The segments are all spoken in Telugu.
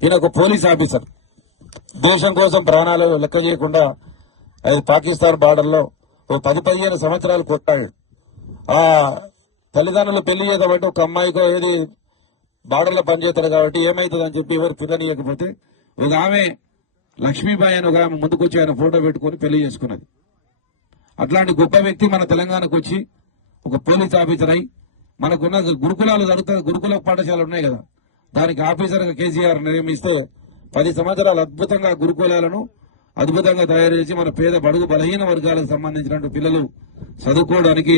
ఈయన ఒక పోలీస్ ఆఫీసర్, దేశం కోసం ప్రాణాలు లెక్క చేయకుండా అది పాకిస్తాన్ బార్డర్లో ఓ 10-15 సంవత్సరాలు కొట్టాడు. ఆ తల్లిదండ్రులు పెళ్లి చేయబట్టి ఒక అమ్మాయికో ఏది బార్డర్లో పనిచేస్తాడు కాబట్టి ఏమైతుందని చెప్పి ఎవరు పిల్లనియకపోతే ఒక ఆమె లక్ష్మీబాయి అని ఒక ఆమె ముందుకొచ్చి ఆయన ఫోటో పెట్టుకుని పెళ్లి చేసుకున్నది. అట్లాంటి గొప్ప వ్యక్తి మన తెలంగాణకు వచ్చి ఒక పోలీస్ ఆఫీసర్ అయి మనకున్న గురుకులాలు జరుగుతుంది, గురుకుల పాఠశాలలు ఉన్నాయి కదా, దానికి ఆఫీసర్గా కేసీఆర్ నియమిస్తే 10 సంవత్సరాలు అద్భుతంగా గురుకులాలను అద్భుతంగా తయారు చేసి మన పేద బడుగు బలహీన వర్గాలకు సంబంధించిన పిల్లలు చదువుకోవడానికి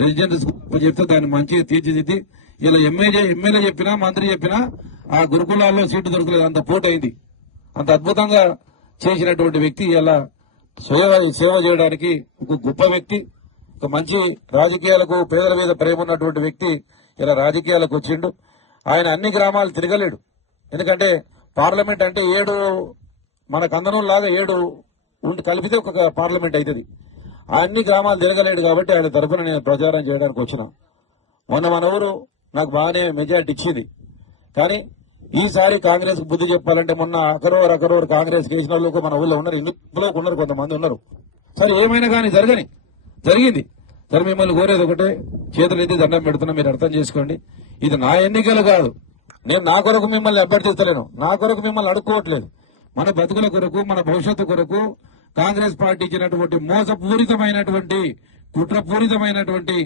రెసిడెంట్ స్కూల్ చెప్తే దాన్ని మంచిగా తీర్చిదిద్ది ఇలా ఎమ్మెల్యే చెప్పినా మంత్రి చెప్పినా ఆ గురుకులాల్లో సీటు దొరకలేదు, అంత పోటైంది. అంత అద్భుతంగా చేసినటువంటి వ్యక్తి ఇలా సేవ చేయడానికి ఒక గొప్ప వ్యక్తి, ఒక మంచి రాజకీయాలకు పేదల మీద ప్రేమ ఉన్నటువంటి వ్యక్తి ఇలా రాజకీయాలకు వచ్చిండు. ఆయన అన్ని గ్రామాలు తిరగలేడు, ఎందుకంటే పార్లమెంట్ అంటే 7 మన కందనం లాగా 7 కలిపితే ఒక పార్లమెంట్ అవుతుంది. అన్ని గ్రామాలు తిరగలేడు కాబట్టి ఆయన తరఫున నేను ప్రచారం చేయడానికి వచ్చిన. మొన్న మన ఊరు నాకు బాగానే మెజార్టీ ఇచ్చింది, కానీ ఈసారి కాంగ్రెస్ బుద్ధి చెప్పాలంటే మొన్న అకరోరు కాంగ్రెస్ వేసిన వాళ్ళు మన ఊళ్ళో ఉన్నారు, ఇందులో ఉన్నారు, కొంతమంది ఉన్నారు. సరే ఏమైనా కానీ జరిగింది. సరే మిమ్మల్ని కోరేది ఒకటే, చేతులు ఎత్తి దండం పెడుతున్నా, మీరు అర్థం చేసుకోండి. ఇది నా ఎన్నికలు కాదు, నేను నా కొరకు మిమ్మల్ని అభ్యర్థిస్తలేను, నా కొరకు మిమ్మల్ని అడుక్కోవట్లేదు. మన బతుకుల కొరకు, మన భవిష్యత్తు కొరకు కాంగ్రెస్ పార్టీ ఇచ్చినటువంటి మోసపూరితమైనటువంటి కుట్రపూరితమైనటువంటి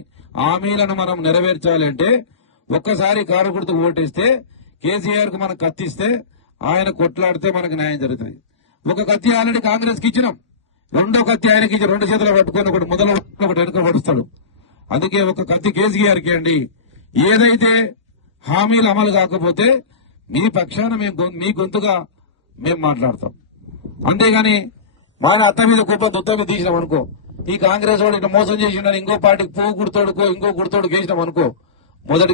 హామీలను మనం నెరవేర్చాలి అంటే ఒక్కసారి కారు గుర్తుకు ఓటేస్తే కేసీఆర్ కు మనం కత్తిస్తే ఆయన కొట్లాడితే మనకు న్యాయం జరుగుతుంది. ఒక కత్తి ఆల్రెడీ కాంగ్రెస్ కి ఇచ్చినాం, రెండో కత్తి ఆయనకి ఇచ్చి 2 చేతులు పట్టుకొని ఒకటి మొదలు ఒకటి వెనుక పడుస్తాడు. అందుకే ఒక కత్తి కేసీఆర్ కి అండి. ఏదైతే హామీలు అమలు కాకపోతే మీ పక్షాన మీ గొంతుగా మేము మాట్లాడతాం, అంతేగాని మన అత్త మీద కుప్ప దుత్త మీద తీసినాం అనుకో, ఈ కాంగ్రెస్ వాడు ఇట్లా మోసం చేసిండని ఇంకో పార్టీకి పువ్వు గుర్తోడుకో ఇంకో గుర్తోడుకు వేసినాం అనుకో, మొదటి